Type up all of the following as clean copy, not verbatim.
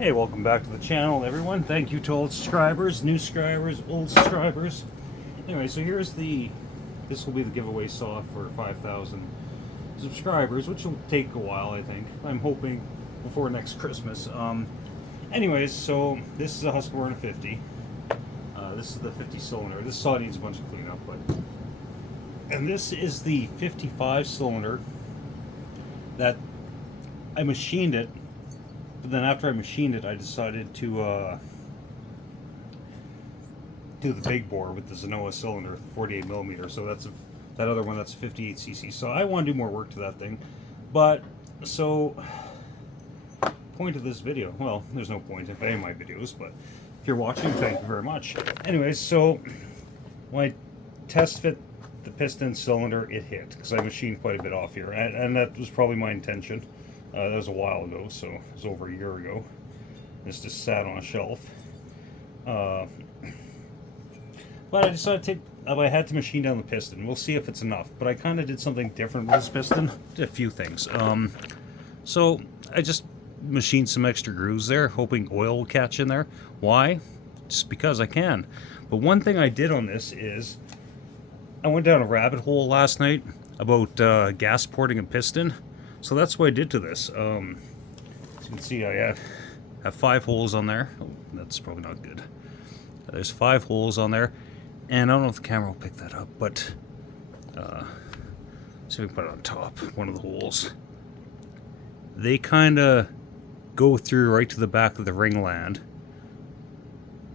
Hey, welcome back to the channel, everyone. Thank you to all subscribers, new subscribers, old subscribers. Anyway, so here's this will be the giveaway saw for 5,000 subscribers, which will take a while, I think. I'm hoping before next Christmas. Anyways, so this is a Husqvarna 50. This is the 50 cylinder. This saw needs a bunch of cleanup, and this is the 55 cylinder that I machined it. But then after I machined it, I decided to do the big bore with the Zenoa cylinder, 48 millimeter. So that other one, that's 58 cc. So I want to do more work to that thing. But so point of this video, well, there's no point in any of my videos, but if you're watching, thank you very much. Anyways, so when I test fit the piston cylinder, it hit because I machined quite a bit off here, and that was probably my intention. That was a while ago, so it was over a year ago. This just sat on a shelf. But I decided to I had to machine down the piston. We'll see if it's enough. But I kind of did something different with this piston. Did a few things. So I just machined some extra grooves there, hoping oil will catch in there. Why? Just because I can. But one thing I did on this is I went down a rabbit hole last night about gas porting a piston. So that's what I did to this. As you can see, I have 5 holes on there. Oh, that's probably not good. There's 5 holes on there, and I don't know if the camera will pick that up, but see if we can put it on top, one of the holes. They kind of go through right to the back of the ringland.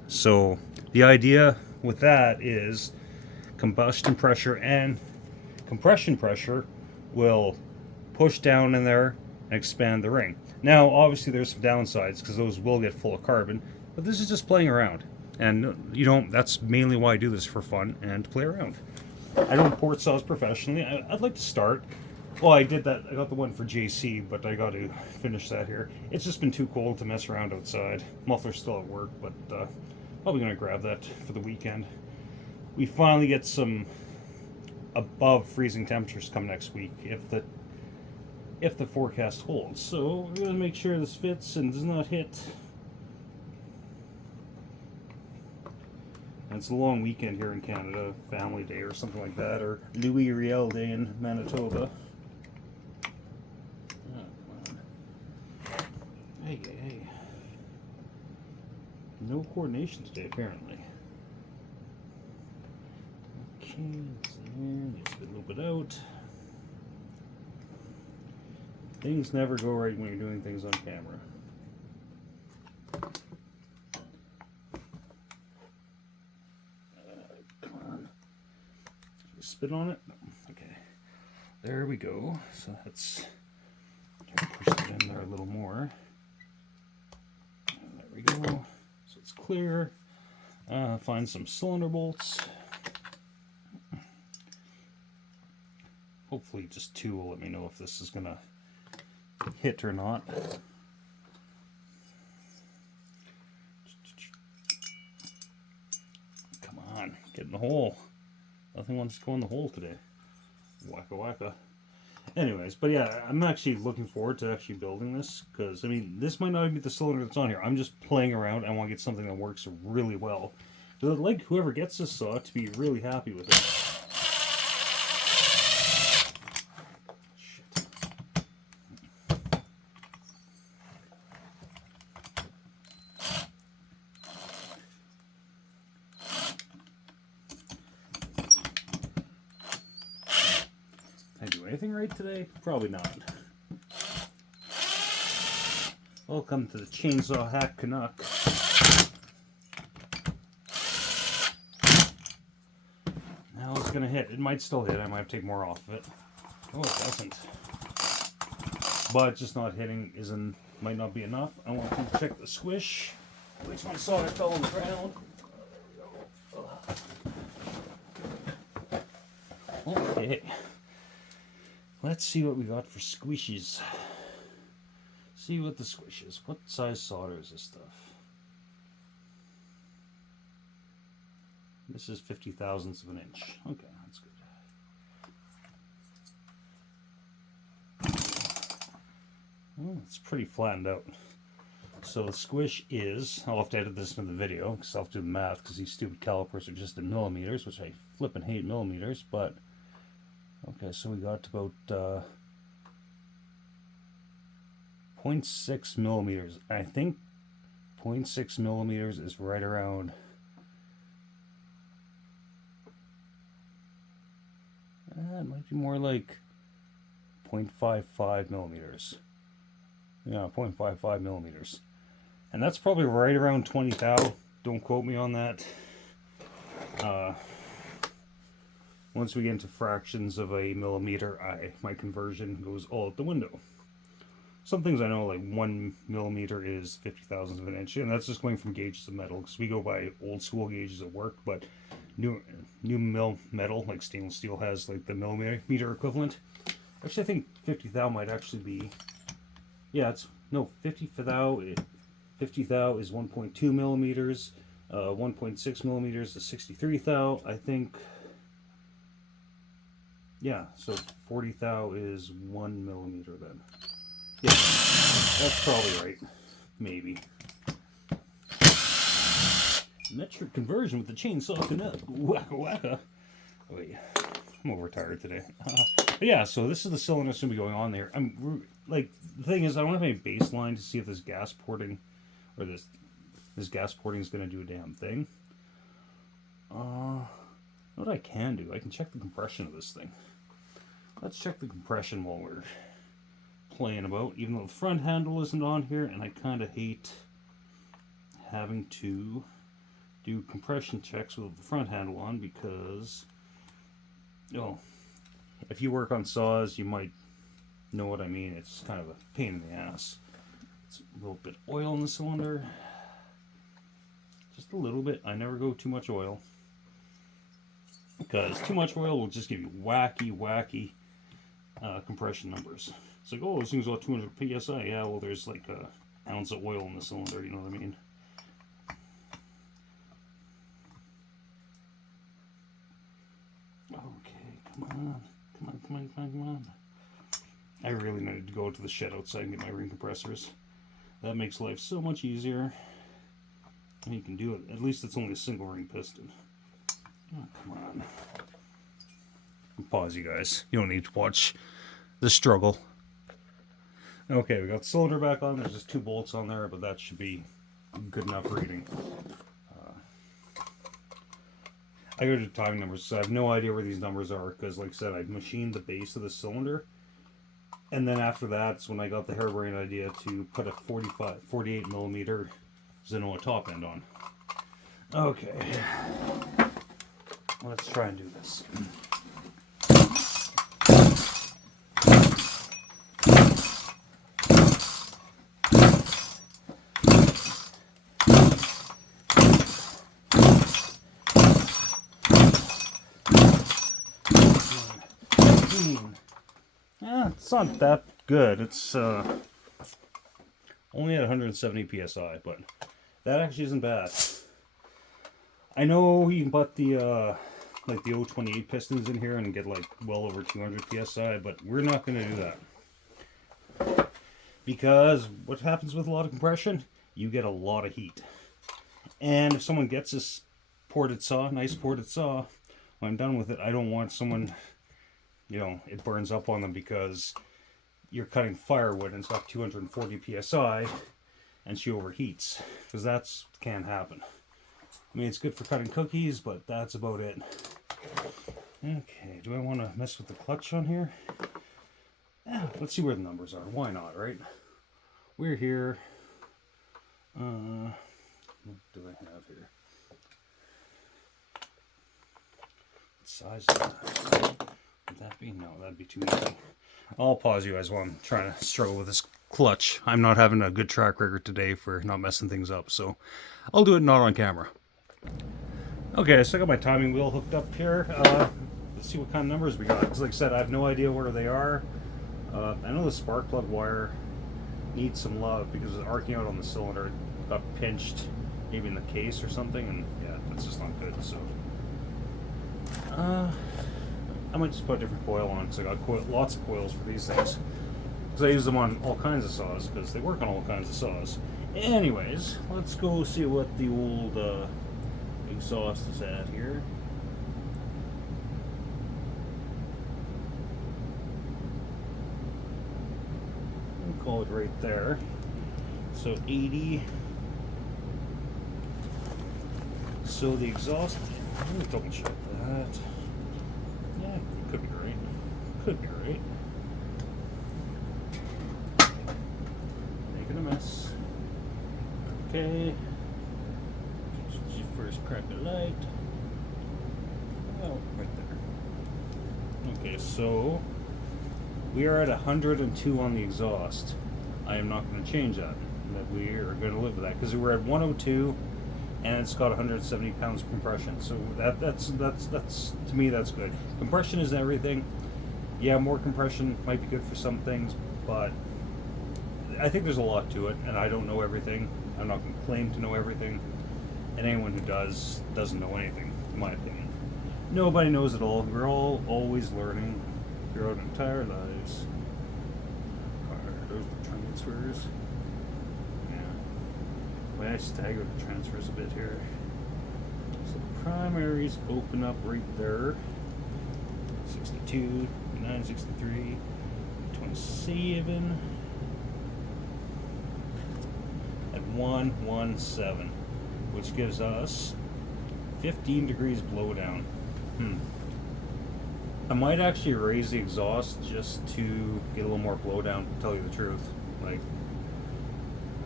So the idea with that is combustion pressure and compression pressure will push down in there and expand the ring. Now, obviously, there's some downsides because those will get full of carbon, but this is just playing around. And that's mainly why I do this, for fun and to play around. I don't port saws professionally. I'd like to start. Well, I did that. I got the one for JC, but I got to finish that here. It's just been too cold to mess around outside. Muffler's still at work, but probably going to grab that for the weekend. We finally get some above freezing temperatures come next week if the forecast holds. So we're going to make sure this fits and does not hit. And it's a long weekend here in Canada, Family Day or something like that, or Louis Riel Day in Manitoba. Oh, come on. Hey. No coordination today, apparently. Okay, it's in there. Needs to be a little bit out. Things never go right when you're doing things on camera. Come on. Spit on it? Okay. There we go. So that's... push it in there a little more. There we go. So it's clear. Find some cylinder bolts. Hopefully just 2 will let me know if this is going to hit or not. Come on, get in the hole. Nothing wants to go in the hole today. Waka waka. Anyways, but yeah, I'm actually looking forward to actually building this, because I mean, this might not even be the cylinder that's on here. I'm just playing around. I want to get something that works really well. So I'd like whoever gets this saw to be really happy with it. Did I do anything right today? Probably not. Welcome to the Chainsaw Hack Canuck. Now it's gonna hit. It might still hit. I might have to take more off of it. Oh, it doesn't. But just not hitting might not be enough. I want to check the squish. Which one saw it fell on the ground? Okay. Let's see what we got for squishes. See what the squish is. What size solder is this stuff? This is 50 thousandths of an inch. Okay, that's good. Oh, it's pretty flattened out. So the squish is, I'll have to edit this into the video because I'll have to do the math because these stupid calipers are just in millimeters, which I flippin' hate millimeters, but okay, so we got about 0.6 millimeters. I think 0.6 millimeters is right around it might be more like 0.55 millimeters. Yeah, 0.55 millimeters. And that's probably right around 20 thou. Don't quote me on that. Once we get into fractions of a millimeter, my conversion goes all out the window. Some things I know, like 1 millimeter is 50 thousandths of an inch, and that's just going from gauges of metal, because we go by old school gauges at work, but new metal, like stainless steel, has like the millimeter equivalent. Actually, I think 50 thou might actually be, yeah, it's, no, 50 thou is 1.2 millimeters, 1.6 millimeters is 63 thou, I think. Yeah, so 40 thou is 1 millimeter then. Yeah, that's probably right. Maybe. Metric conversion with the chainsaw connect. Wacka wacka. Wait, I'm overtired today. But yeah, so this is the cylinder that's going to be going on there. I'm like, the thing is, I don't have any baseline to see if this gas porting or this gas porting is going to do a damn thing. What I can do, I can check the compression of this thing. Let's check the compression while we're playing about, even though the front handle isn't on here, and I kind of hate having to do compression checks with the front handle on because, you know, if you work on saws, you might know what I mean. It's kind of a pain in the ass. It's a little bit of oil in the cylinder. Just a little bit. I never go too much oil, because too much oil will just give you wacky compression numbers. It's like, oh, this thing's got 200 psi. Yeah, well, there's like an ounce of oil in the cylinder, you know what I mean? Okay, come on. I really needed to go to the shed outside and get my ring compressors. That makes life so much easier. And you can do it. At least it's only a single ring piston. Oh, come on. Pause, you guys. You don't need to watch the struggle. Okay, we got the cylinder back on. There's just 2 bolts on there, but that should be good enough reading. I go to timing numbers, so I have no idea where these numbers are, because like I said, I machined the base of the cylinder, and then after that's when I got the harebrained idea to put a 48 millimeter Zenoa top end on. Okay, let's try and do this. Yeah, it's not that good. It's only at 170 psi, but that actually isn't bad. I know you can put the like the 028 pistons in here and get like well over 200 psi, but we're not going to do that, because what happens with a lot of compression, you get a lot of heat. And if someone gets this ported saw, nice ported saw, when I'm done with it, I don't want someone, you know, it burns up on them because you're cutting firewood and it's got 240 psi and she overheats, because that's can happen. I mean, it's good for cutting cookies, but that's about it. Okay, do I want to mess with the clutch on here? Yeah, let's see where the numbers are. Why not, right? We're here. What do I have here? What size is that? Would that be? No, that'd be too easy. I'll pause you guys while I'm trying to struggle with this clutch. I'm not having a good track record today for not messing things up, so I'll do it not on camera. Okay, so I got my timing wheel hooked up here. Let's see what kind of numbers we got. Because like I said, I have no idea where they are. I know the spark plug wire needs some love because it's arcing out on the cylinder. It got pinched maybe in the case or something, and yeah, that's just not good. So I might just put a different coil on, because I got lots of coils for these things. Because I use them on all kinds of saws, because they work on all kinds of saws. Anyways, let's go see what the old exhaust is at here. We'll call it right there. So 80. So the exhaust, let me double check that. Yeah, it could be right. Could be right. Making a mess. Okay. First crack the light. Oh, right there. Okay, so we are at 102 on the exhaust. I am not going to change that. We are going to live with that because we're at 102. And it's got 170 pounds of compression, so that's to me that's good. Compression is everything. Yeah, more compression might be good for some things, but I think there's a lot to it, and I don't know everything. I'm not going to claim to know everything, and anyone who does doesn't know anything, in my opinion. Nobody knows it all. We're all always learning throughout our entire lives. There's the transfers. I staggered the transfers a bit here. So the primaries open up right there. 62, 29, 63, 27, at 117, which gives us 15 degrees blowdown. I might actually raise the exhaust just to get a little more blowdown, to tell you the truth. Like,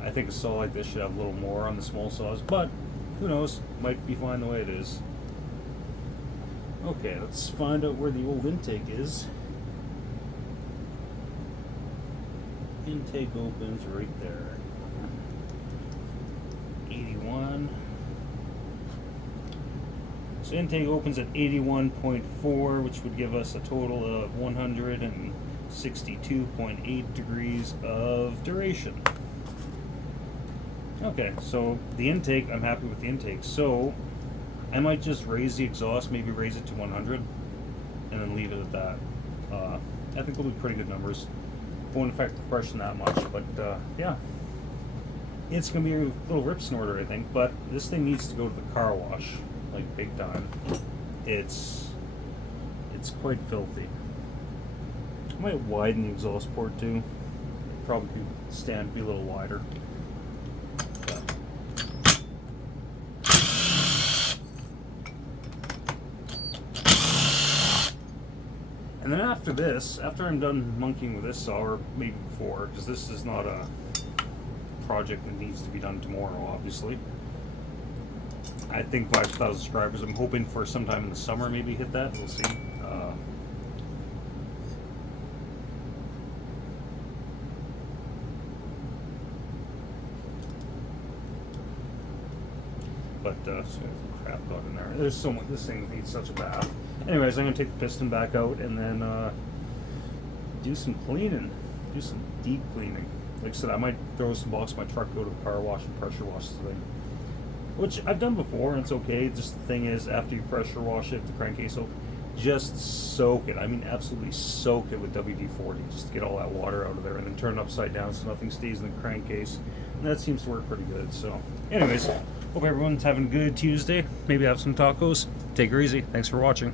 I think a saw like this should have a little more on the small saws, but who knows? Might be fine the way it is. Okay, let's find out where the old intake is. Intake opens right there. 81. So intake opens at 81.4, which would give us a total of 162.8 degrees of duration. Okay, so the intake, I'm happy with the intake. So I might just raise the exhaust, maybe raise it to 100, and then leave it at that. I think they'll be pretty good numbers. Won't affect the compression that much, but yeah. It's going to be a little rip snorter, I think, but this thing needs to go to the car wash, like big time. It's quite filthy. I might widen the exhaust port too. Probably stand to be a little wider. And then after this, after I'm done monkeying with this saw, or maybe before, because this is not a project that needs to be done tomorrow, obviously. I think 5,000 subscribers. I'm hoping for sometime in the summer, maybe hit that. We'll see. So crap got in there. There's so much. This thing needs such a bath. Anyways, I'm gonna take the piston back out and then do some cleaning, do some deep cleaning. Like I said, I might throw some box in my truck, go to the car wash and pressure wash the thing, which I've done before and it's okay. Just the thing is, after you pressure wash it, the crankcase open, just soak it. I mean, absolutely soak it with WD-40 just to get all that water out of there, and then turn it upside down so nothing stays in the crankcase. And that seems to work pretty good. So, anyways, hope everyone's having a good Tuesday. Maybe have some tacos. Take her easy. Thanks for watching.